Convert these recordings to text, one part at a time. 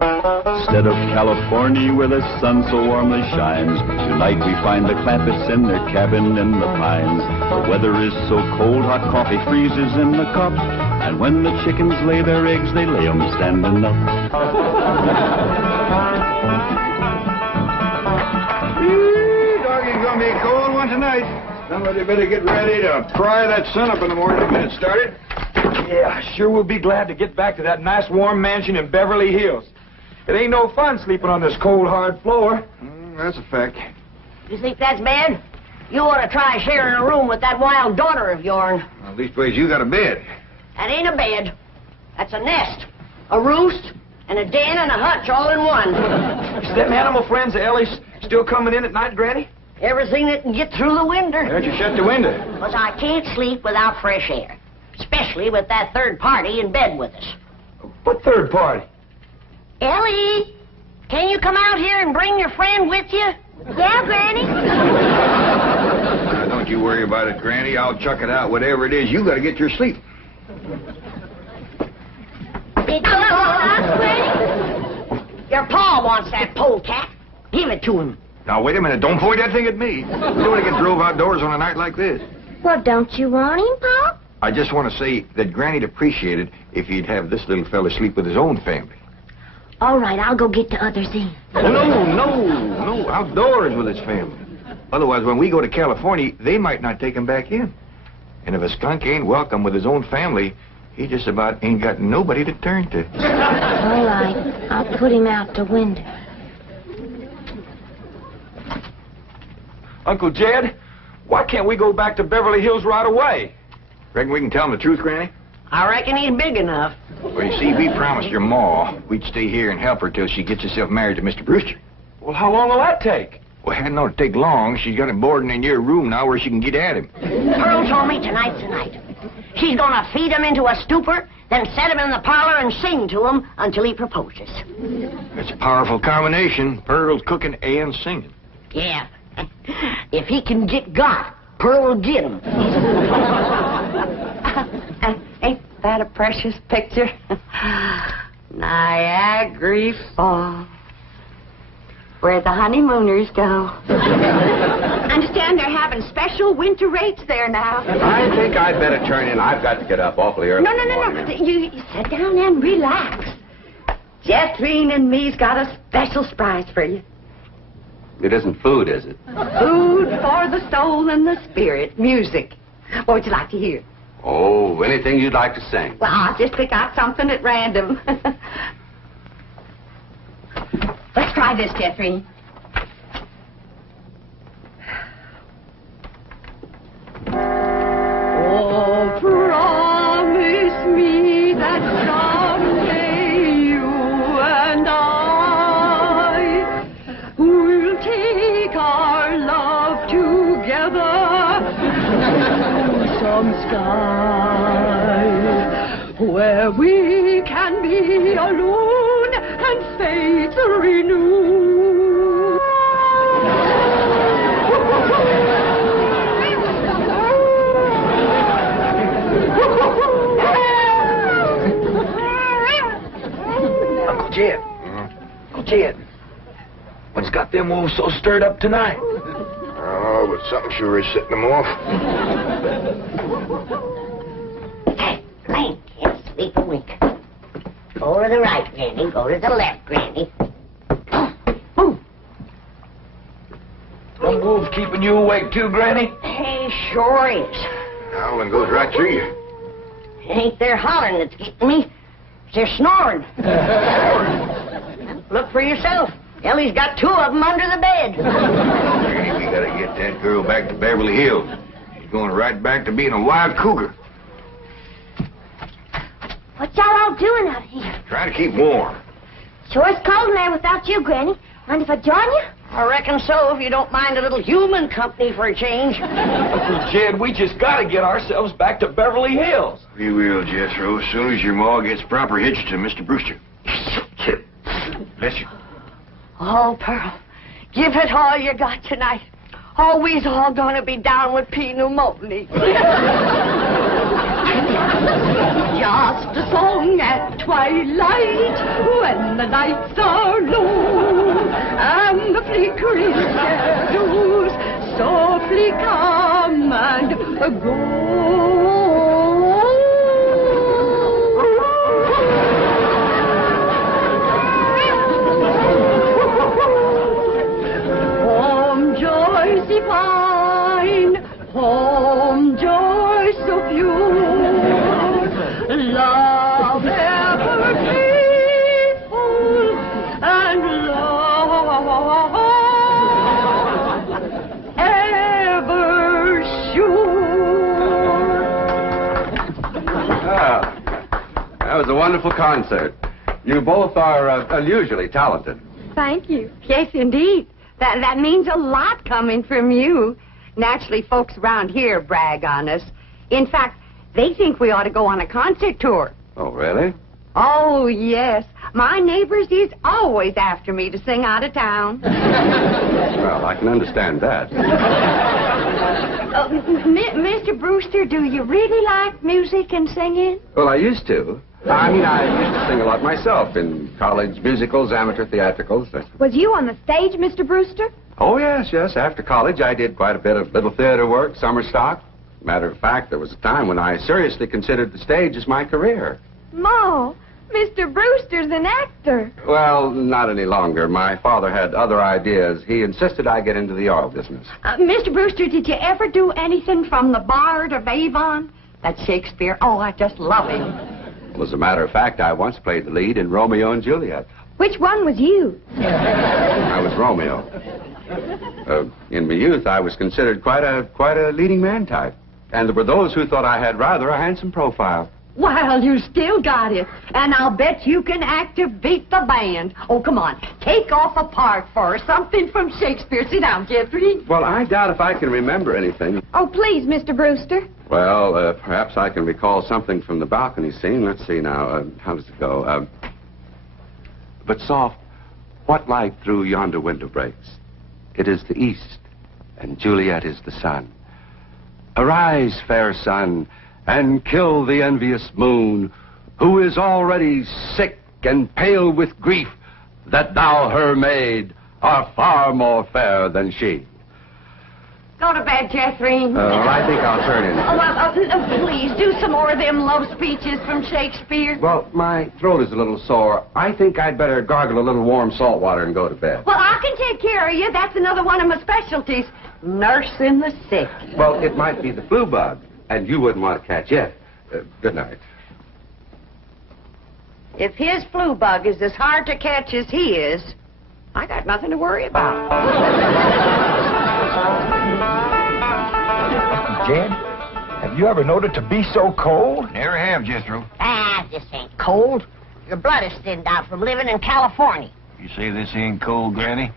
Instead of California where the sun so warmly shines, tonight we find the Clampetts in their cabin in the pines. The weather is so cold, hot coffee freezes in the cup, and when the chickens lay their eggs, they lay 'em standing up. Doggy's gonna be a cold one tonight. Somebody better get ready to pry that sun up in the morning to get it started. Yeah, sure will be glad to get back to that nice warm mansion in Beverly Hills. It ain't no fun sleeping on this cold, hard floor. That's a fact. You think that's bad? You ought to try sharing a room with that wild daughter of yours. Well, leastways, you got a bed. That ain't a bed. That's a nest, a roost, and a den and a hutch all in one. Is them animal friends of Ellie's still coming in at night, Granny? Everything that can get through the window. Why don't you shut the window? Because I can't sleep without fresh air. Especially with that third party in bed with us. What third party? Ellie, can you come out here and bring your friend with you? Yeah, Granny? Don't you worry about it, Granny. I'll chuck it out. Whatever it is, you got to get your sleep. Your pa wants that polecat. Give it to him. Now, wait a minute. Don't point that thing at me. You don't want to get drove outdoors on a night like this. Well, don't you want him, Pa? I just want to say that Granny'd appreciate it if he'd have this little fella sleep with his own family. All right, I'll go get the others in. No. Outdoors with his family. Otherwise, when we go to California, they might not take him back in. And if a skunk ain't welcome with his own family, he just about ain't got nobody to turn to. All right, I'll put him out the window. Uncle Jed, why can't we go back to Beverly Hills right away? Reckon we can tell him the truth, Granny? I reckon he's big enough. Well, you see, we promised your ma we'd stay here and help her till she gets herself married to Mr. Brewster. Well, how long will that take? Well, it hadn't ought to take long. She's got him boarding in your room now where she can get at him. Pearl told me tonight's the night. She's gonna feed him into a stupor, then set him in the parlor and sing to him until he proposes. It's a powerful combination. Pearl's cooking and singing. Yeah. If he can get got, Pearl will get him. Ain't that a precious picture? Niagara Falls, where the honeymooners go. Understand they're having special winter rates there now. I think I'd better turn in. I've got to get up awfully early. No. You sit down and relax. Jethrine and me's got a special surprise for you. It isn't food, is it? Food for the soul and the spirit. Music. What would you like to hear? Oh, anything you'd like to sing. Well, I'll just pick out something at random. Let's try this, Jethrine. Oh, promise me that someday you and I will take our love together to some sky where we can be alone and fates renew. Uncle Jed. Uncle Jed. What's got them wolves so stirred up tonight? Oh, but something sure is setting them off. Hey, Granny, can't sleep a wink. Go to the right, Granny. Go to the left, Granny. Them wolves keeping you awake too, Granny? He sure is. Howling goes right through you. It ain't their hollering that's getting me. It's their snoring. Look for yourself. Ellie's got two of them under the bed. Granny, we gotta get that girl back to Beverly Hills. She's going right back to being a wild cougar. What y'all all doing out here? Trying to keep warm. Sure it's cold in there without you, Granny. Mind if I join you? I reckon so, if you don't mind a little human company for a change. Uncle Jed, we just got to get ourselves back to Beverly Hills. We will, Jethro, as soon as your ma gets proper hitched to Mr. Brewster. Bless you. Oh, Pearl, give it all you got tonight. Oh, we's all gonna be down with pneumonia. Just a song at twilight when the nights are low and the flickering shadows softly come and go. Home joys divine, home joys so pure, love ever faithful and love ever sure. Ah, that was a wonderful concert. You both are unusually talented. Thank you. Yes, indeed. That means a lot coming from you. Naturally, folks around here brag on us. In fact, they think we ought to go on a concert tour. Oh, really? Oh, yes. My neighbors is always after me to sing out of town. Well, I can understand that. Mr. Brewster, do you really like music and singing? Well, I used to. I mean, I used to sing a lot myself in college musicals, amateur theatricals. Was you on the stage, Mr. Brewster? Oh, yes. After college, I did quite a bit of little theater work, summer stock. Matter of fact, there was a time when I seriously considered the stage as my career. Ma, Mr. Brewster's an actor. Well, not any longer. My father had other ideas. He insisted I get into the oil business. Mr. Brewster, did you ever do anything from The Bard of Avon? That's Shakespeare. Oh, I just love him. Well, as a matter of fact, I once played the lead in Romeo and Juliet. Which one was you? I was Romeo. In my youth, I was considered quite a leading man type. And there were those who thought I had rather a handsome profile. Well, you still got it. And I'll bet you can act to beat the band. Oh, come on. Take off a part for us. Something from Shakespeare. Sit down, Jeffrey. Well, I doubt if I can remember anything. Oh, please, Mr. Brewster. Well, perhaps I can recall something from the balcony scene. Let's see now. How does it go? But soft, what light through yonder window breaks? It is the east, and Juliet is the sun. Arise, fair sun, and kill the envious moon, who is already sick and pale with grief, that thou, her maid, art far more fair than she. Go to bed, Jeffrey. I think I'll turn in. Oh, well, please, do some more of them love speeches from Shakespeare. Well, my throat is a little sore. I think I'd better gargle a little warm salt water and go to bed. Well, I can take care of you. That's another one of my specialties. Nursing the sick. Well, it might be the flu bug, and you wouldn't want to catch it. Good night. If his flu bug is as hard to catch as he is, I got nothing to worry about. Jed, have you ever known it to be so cold? Never have, Jethro. This ain't cold. Your blood is thinned out from living in California. You say this ain't cold, Granny?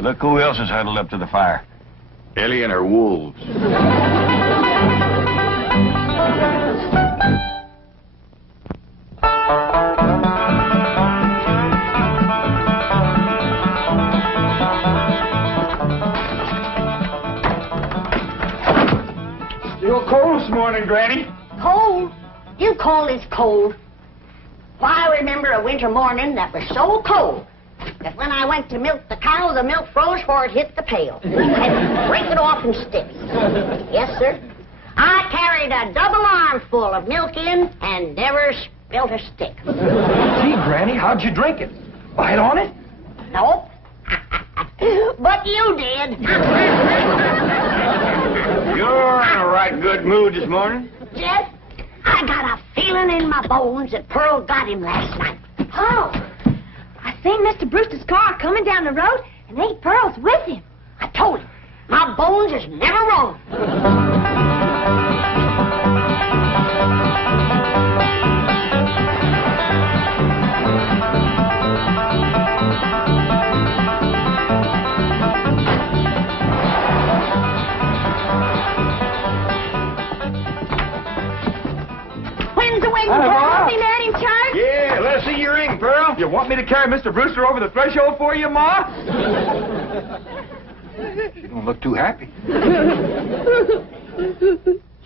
Look who else is huddled up to the fire. Ellie and her wolves. Still cold this morning, Granny. Cold? You call this cold? Why, I remember a winter morning that was so cold that when I went to milk the cow, the milk froze before it hit the pail. I had to break it off in sticks. Yes, sir. I carried a double armful of milk in and never spilt a stick. Gee, Granny, how'd you drink it? Bite on it? Nope. But you did. You're in a right good mood this morning. Jed, I got a feeling in my bones that Pearl got him last night. Oh, I seen Mr. Brewster's car coming down the road, and Aunt Pearl's with him. I told him, my bones is never wrong. When's the wedding, Pearl? See that in church? Yeah, let's see your ring, Pearl. You want me to carry Mr. Brewster over the threshold for you, Ma? You don't look too happy.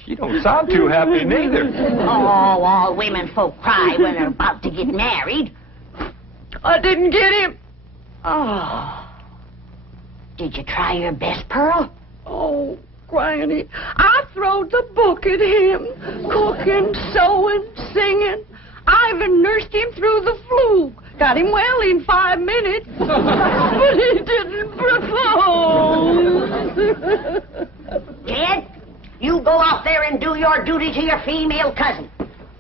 She don't sound too happy neither. Oh, all women folk cry when they're about to get married. I didn't get him. Oh. Did you try your best, Pearl? Oh, Granny, I throwed the book at him. Cooking, sewing, singing. I even nursed him through the flu. Got him well in 5 minutes. But he didn't propose. Jed, you go out there and do your duty to your female cousin.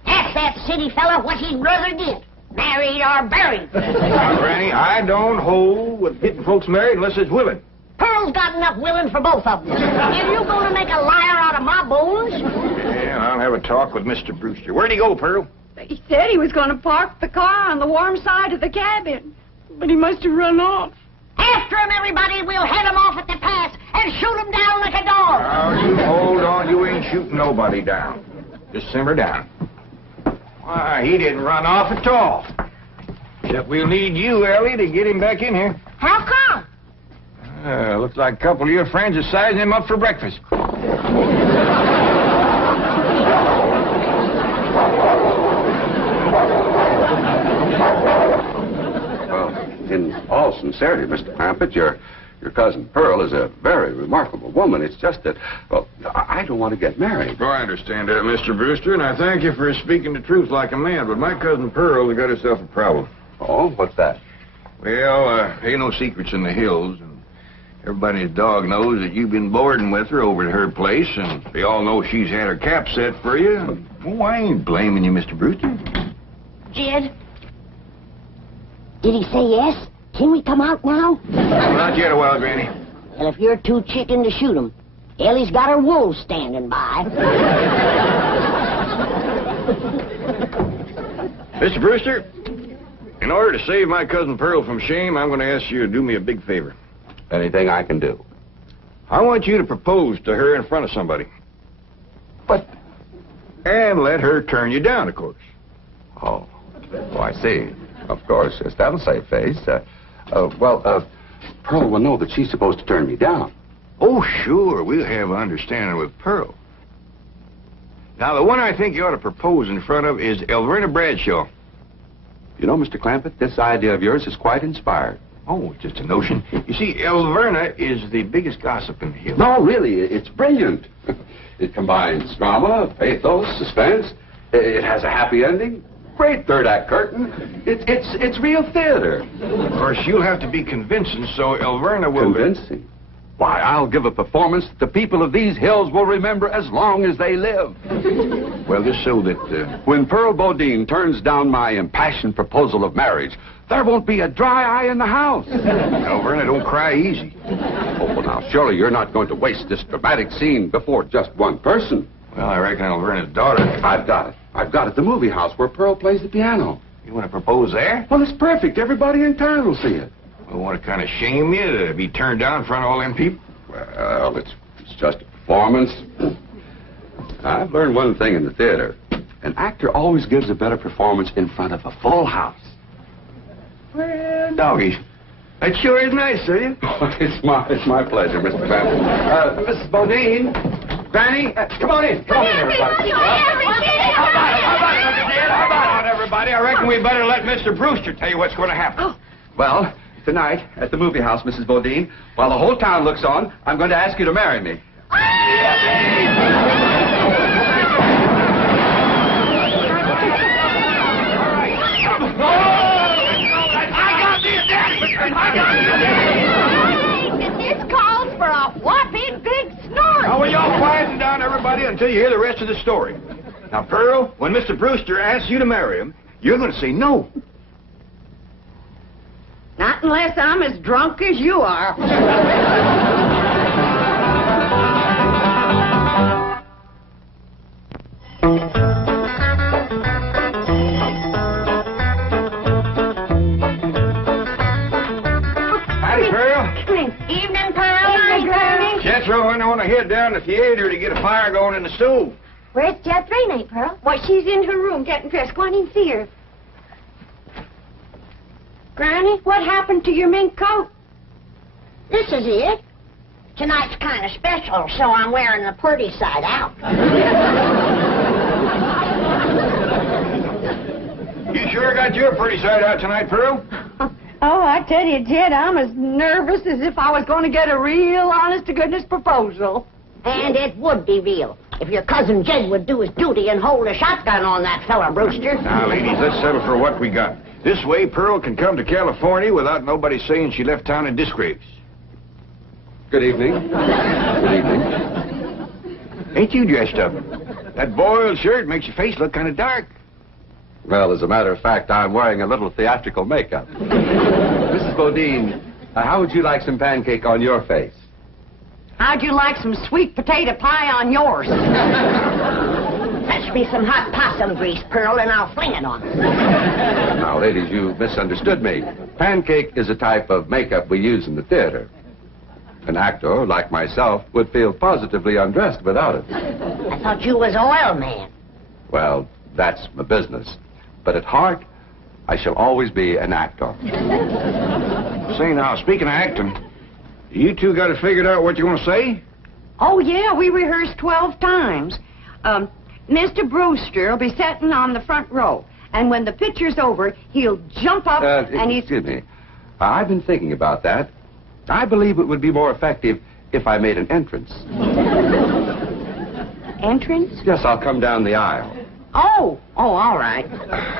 Ask that city fella what he'd rather get, married or buried. Now, Granny, I don't hold with getting folks married unless it's willing. Pearl's got enough willing for both of them. If you're going to make a liar out of my bones... Yeah, I'll have a talk with Mr. Brewster. Where'd he go, Pearl? He said he was going to park the car on the warm side of the cabin. But he must have run off. After him, everybody. We'll head him off at the pass and shoot him down like a dog. Now, you hold on. You ain't shooting nobody down. Just simmer down. Why, he didn't run off at all. Except we'll need you, Ellie, to get him back in here. How come? Looks like a couple of your friends are sizing him up for breakfast. Well, in all sincerity, Mr. Clampett, your cousin Pearl is a very remarkable woman. It's just that, well, I don't want to get married. Oh, I understand that, Mr. Brewster, and I thank you for speaking the truth like a man, but my cousin Pearl has got herself a problem. Oh, what's that? Well, ain't no secrets in the hills, and everybody's dog knows that you've been boarding with her over at her place, and they all know she's had her cap set for you. Oh, I ain't blaming you, Mr. Brewster. Jed? Did he say yes? Can we come out now? Not yet a while, Granny. Well, if you're too chicken to shoot him, Ellie's got her wolves standing by. Mr. Brewster, in order to save my cousin Pearl from shame, I'm going to ask you to do me a big favor. Anything I can do? I want you to propose to her in front of somebody. But... And let her turn you down, of course. Oh, I see. Of course, yes, that'll save face. Pearl will know that she's supposed to turn me down. Oh, sure, we'll have an understanding with Pearl. Now, the one I think you ought to propose in front of is Elverna Bradshaw. You know, Mr. Clampett, this idea of yours is quite inspired. Oh, it's just a notion. You see, Elverna is the biggest gossip in the hills. No, really, it's brilliant. It combines drama, pathos, suspense. It has a happy ending. Great third-act curtain. It's real theater. Of course, you'll have to be convincing, so Elverna will... Convincing? Why, I'll give a performance that the people of these hills will remember as long as they live. Well, just so that... When Pearl Bodine turns down my impassioned proposal of marriage, there won't be a dry eye in the house. Elverna, don't cry easy. Oh, well, now, surely you're not going to waste this dramatic scene before just one person. Well, I reckon Elverna's daughter... I've got it. I've got it. The movie house where Pearl plays the piano. You want to propose there? Well, it's perfect. Everybody in town will see it. Well, want to kind of shame you to be turned down in front of all them people? Well, it's just a performance. I've learned one thing in the theater. An actor always gives a better performance in front of a full house. Well, doggies, that sure is nice, sir. You? It's my pleasure, Mr. Clampett. Mrs. Bodine, Granny, come on in. Come on in, everybody. How about it, everybody? I reckon we better let Mr. Brewster tell you what's going to happen. Oh. Well, tonight, at the movie house, Mrs. Bodine, while the whole town looks on, I'm going to ask you to marry me. This calls for a whopping big snort. Now, will y'all quieten down, everybody, until you hear the rest of the story. Now, Pearl, when Mr. Brewster asks you to marry him, you're going to say no. Not unless I'm as drunk as you are. Howdy, Pearl. Evening, Pearl. Hi, Granny. Jethro and I want to head down to the theater to get a fire going in the stove. Where's Jethro, Pearl? Why, she's in her room getting dressed. Go on in and see her. Granny, what happened to your mink coat? This is it. Tonight's kind of special, so I'm wearing the pretty side out. You sure got your pretty side out tonight, Pearl? Oh, I tell you, Jed, I'm as nervous as if I was going to get a real honest-to-goodness proposal. And it would be real if your cousin Jade would do his duty and hold a shotgun on that fella, Brewster. Now, ladies, let's settle for what we got. This way, Pearl can come to California without nobody saying she left town in disgrace. Good evening. Good evening. Ain't you dressed up? That boiled shirt makes your face look kind of dark. Well, as a matter of fact, I'm wearing a little theatrical makeup. Mrs. Bodine, how would you like some pancake on your face? How'd you like some sweet potato pie on yours? Fetch me some hot possum grease, Pearl, and I'll fling it on her. Now, ladies, you misunderstood me. Pancake is a type of makeup we use in the theater. An actor, like myself, would feel positively undressed without it. I thought you was oil man. Well, that's my business. But at heart, I shall always be an actor. Say now, speaking of acting, you two got it figured out what you want to say? Oh, yeah, we rehearsed 12 times. Mr. Brewster will be sitting on the front row, and when the picture's over, he'll jump up and he's... Excuse me. I've been thinking about that. I believe it would be more effective if I made an entrance. Entrance? Yes, I'll come down the aisle. Oh, all right.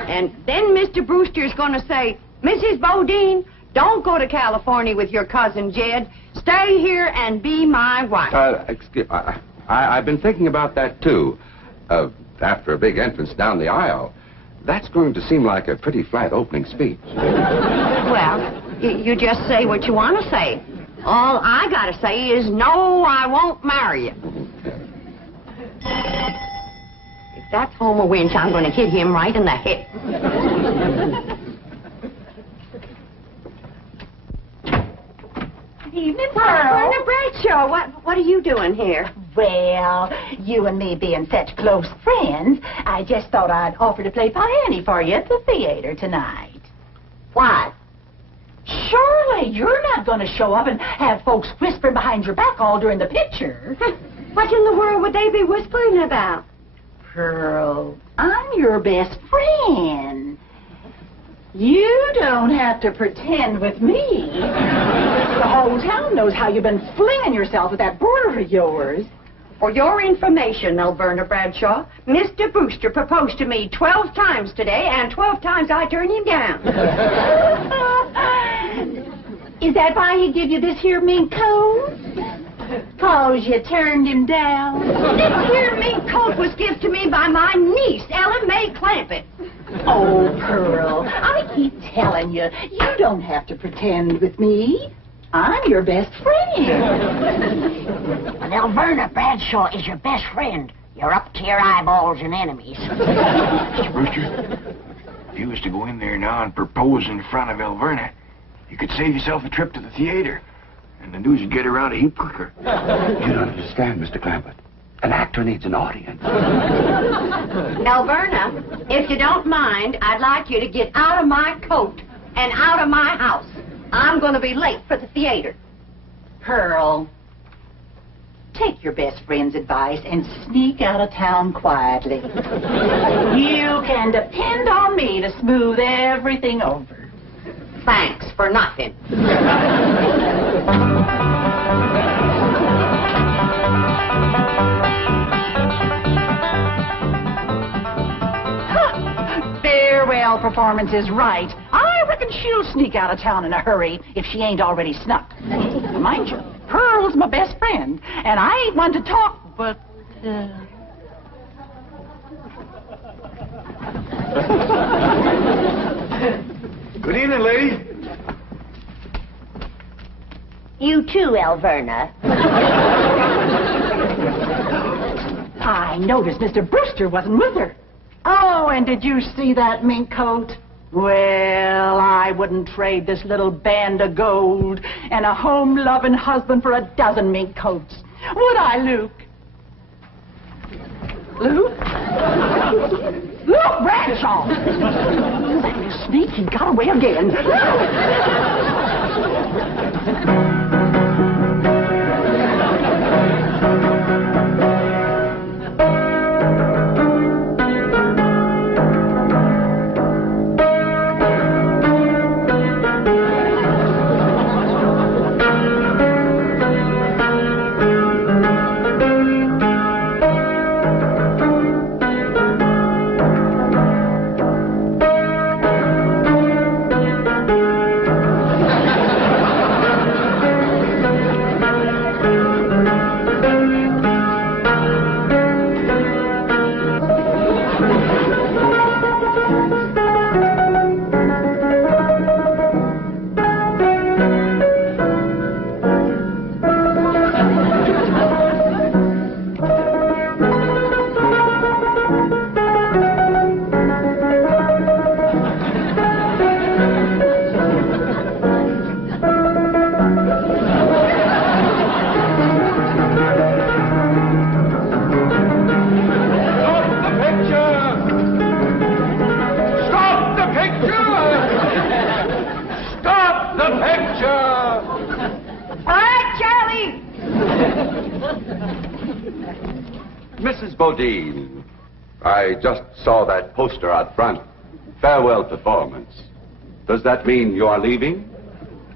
And then Mr. Brewster's going to say, Mrs. Bodine, don't go to California with your cousin Jed. Stay here and be my wife. I've been thinking about that, too. After a big entrance down the aisle, that's going to seem like a pretty flat opening speech. Well, you just say what you want to say. All I got to say is, no, I won't marry you. If that's Homer Winch, I'm going to hit him right in the head. Good evening, Pearl. Brenda Bradshaw, what are you doing here? Well, you and me being such close friends, I just thought I'd offer to play Piany for you at the theater tonight. Why? Surely you're not going to show up and have folks whispering behind your back all during the picture. What in the world would they be whispering about? Pearl, I'm your best friend. You don't have to pretend with me. The whole town knows how you've been flinging yourself with that brother of yours. For your information, Alverna Bradshaw, Mr. Brewster proposed to me 12 times today, and 12 times I turned him down. Is that why he give you this here mink coat? 'Cause you turned him down? This here mink coat was given to me by my niece, Ellen May Clampett. Oh, Pearl, I keep telling you, you don't have to pretend with me. I'm your best friend. But Alverna Bradshaw is your best friend. You're up to your eyeballs in enemies. Mr. Brewster, if you was to go in there now and propose in front of Alverna, you could save yourself a trip to the theater. And the news would get around a heap quicker. You don't understand, Mr. Clampett. An actor needs an audience. Alverna, if you don't mind, I'd like you to get out of my coat and out of my house. I'm going to be late for the theater. Pearl, take your best friend's advice and sneak out of town quietly. You can depend on me to smooth everything over. Thanks for nothing. Farewell performance is right. I reckon she'll sneak out of town in a hurry if she ain't already snuck. Mind you, Pearl's my best friend, and I ain't one to talk, but... Good evening, lady. You too, Alverna. I noticed Mr. Brewster wasn't with her. Oh, and did you see that mink coat? Well, I wouldn't trade this little band of gold and a home-loving husband for a dozen mink coats. Would I, Luke? Luke? Luke Bradshaw! That little sneak, he got away again. the picture! All right, Charlie. Mrs. Bodine, I just saw that poster out front. Farewell performance. Does that mean you are leaving?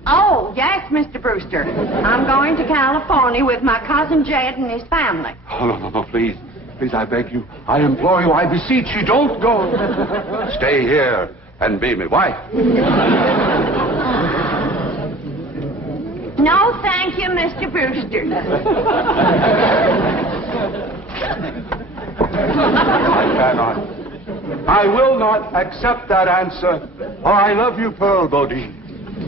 Oh, yes, Mr. Brewster. I'm going to California with my cousin Jade and his family. Oh, no, please. Please, I beg you. I implore you. I beseech you. Don't go. Stay here and be my wife. No, thank you, Mr. Brewster. I cannot. I will not accept that answer. For I love you, Pearl Bodine.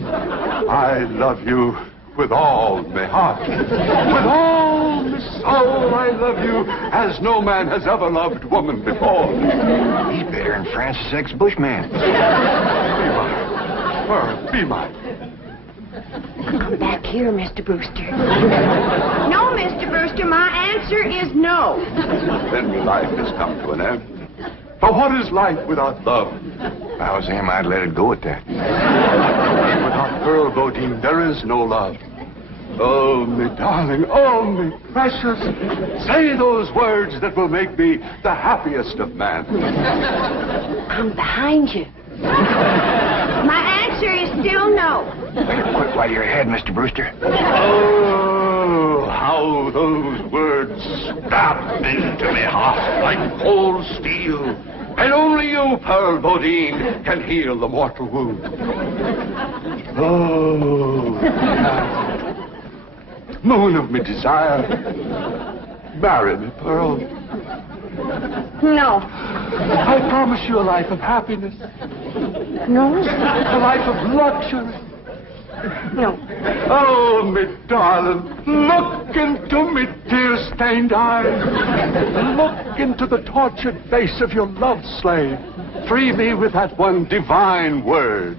I love you with all my heart. With all my soul, I love you as no man has ever loved woman before. He's better than Francis X. Bushman. Be mine. Pearl, be mine. Come back here, Mr. Brewster. No, Mr. Brewster, my answer is no. Then your life has come to an end. For what is life without love? If I was him, I'd let it go at that. Without Pearl Bodine, there is no love. Oh, me darling, oh, me precious. Say those words that will make me the happiest of men. I'm behind you. My answer is still no. Quick while you're ahead, Mr. Brewster. Oh, how those words stabbed into me heart like cold steel. And only you, Pearl Bodine, can heal the mortal wound. Oh, moon of me desire, marry me, Pearl. No. I promise you a life of happiness. No? A life of luxury. No. Oh, me darling, look into me tear-stained eyes. Look into the tortured face of your love slave. Free me with that one divine word.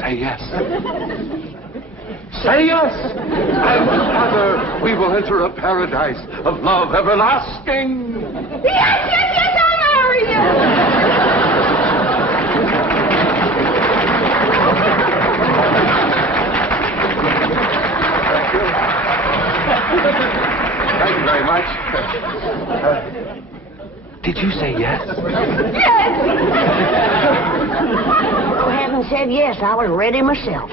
Say yes. Say yes, and together we will enter a paradise of love everlasting. Yes, I'll marry you. Thank you very much. Did you say yes? Yes. Go ahead and said yes. I was ready myself.